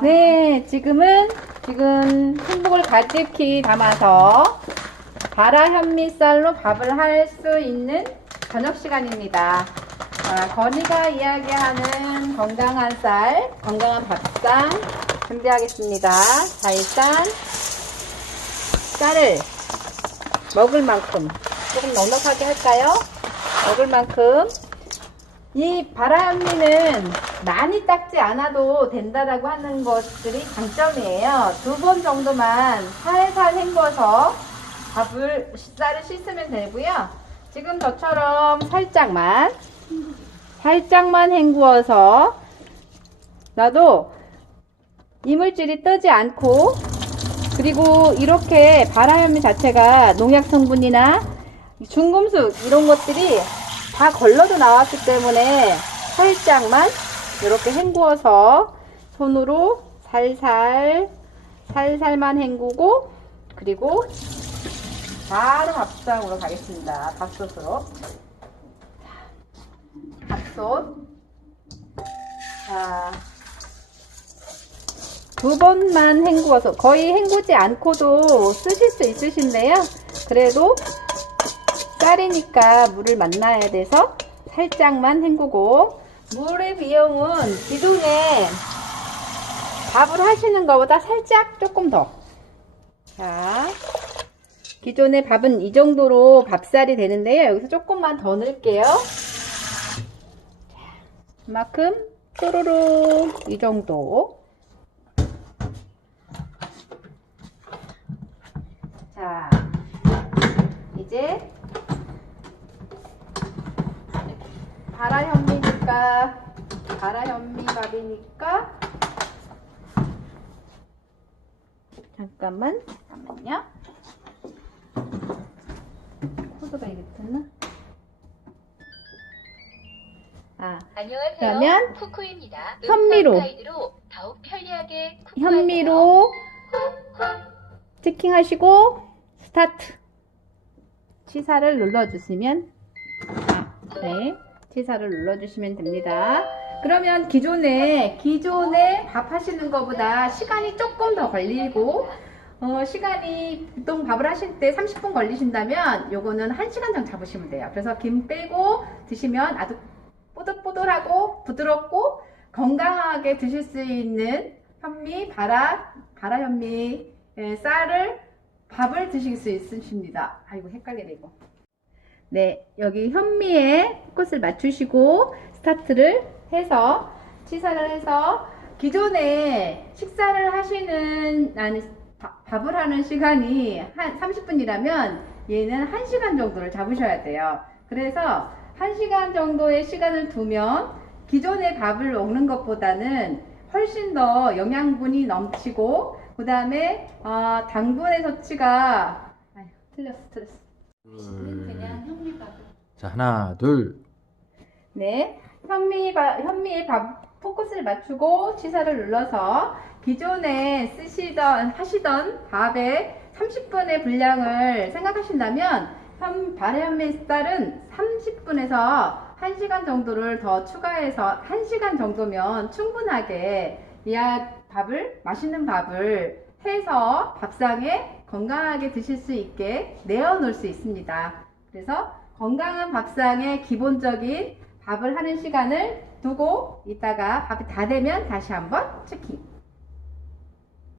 네, 지금은 지금 행복을 가득히 담아서 바라 현미쌀로 밥을 할 수 있는 저녁 시간입니다. 자, 건이가 이야기하는 건강한 쌀, 건강한 밥상 준비하겠습니다. 자, 일단 쌀을 먹을 만큼 조금 넉넉하게 할까요? 먹을 만큼 이 바라현미는 많이 닦지 않아도 된다라고 하는 것들이 장점이에요. 두 번 정도만 살살 헹궈서 밥을 쌀을 씻으면 되고요. 지금 저처럼 살짝만 살짝만 헹구어서 나도 이물질이 뜨지 않고 그리고 이렇게 바라현미 자체가 농약 성분이나 중금속 이런 것들이 다 걸러도 나왔기 때문에 살짝만 이렇게 헹구어서 손으로 살살 살살만 헹구고 그리고 바로 밥상으로 가겠습니다. 밥솥으로 밥솥 자, 두 번만 헹구어서 거의 헹구지 않고도 쓰실 수 있으신데요. 그래도 쌀이니까 물을 만나야 돼서 살짝만 헹구고 물의 비용은 기존에 밥을 하시는 것보다 살짝 조금 더. 자, 기존의 밥은 이 정도로 밥살이 되는데요. 여기서 조금만 더 넣을게요. 자, 이만큼 쪼로로 이 정도. 자, 이제 바라현미니까 바라현미밥이니까 잠깐만 잠깐만요 코드가 이게 붙었나? 아 안녕하세요. 그러면 쿠쿠입니다. 현미로. 현미로 체킹하시고 스타트 치사를 눌러주시면 아, 네 치사를 눌러주시면 됩니다. 그러면 기존에 기존에 밥 하시는 것보다 시간이 조금 더 걸리고 어, 시간이 보통 밥을 하실 때 30분 걸리신다면 요거는 1시간 정도 잡으시면 돼요. 그래서 김 빼고 드시면 아주 뽀들뽀들하고 부드럽고 건강하게 드실 수 있는 현미 바라 바라 현미 예, 쌀을 밥을 드실 수 있으십니다. 아이고 헷갈리네 이거. 네 여기 현미에 꽃을 맞추시고 스타트를 해서 치사를 해서 기존에 식사를 하시는 바- 밥을 하는 시간이 한 30분이라면 얘는 1시간 정도를 잡으셔야 돼요. 그래서 1시간 정도의 시간을 두면 기존의 밥을 먹는 것보다는 훨씬 더 영양분이 넘치고 그 다음에 어, 당분의 섭취가 아휴, 틀렸어 틀렸어 자, 하나, 둘. 네, 현미밥, 현미의 밥 포커스를 맞추고 치사를 눌러서 기존에 쓰시던 하시던 밥의 30분의 분량을 생각하신다면 현 발현미 쌀은 30분에서 1시간 정도를 더 추가해서 1시간 정도면 충분하게 이 밥을 맛있는 밥을 해서 밥상에 건강하게 드실 수 있게 내어 놓을 수 있습니다. 그래서 건강한 밥상의 기본적인 밥을 하는 시간을 두고 이따가 밥이 다 되면 다시 한번 체킹.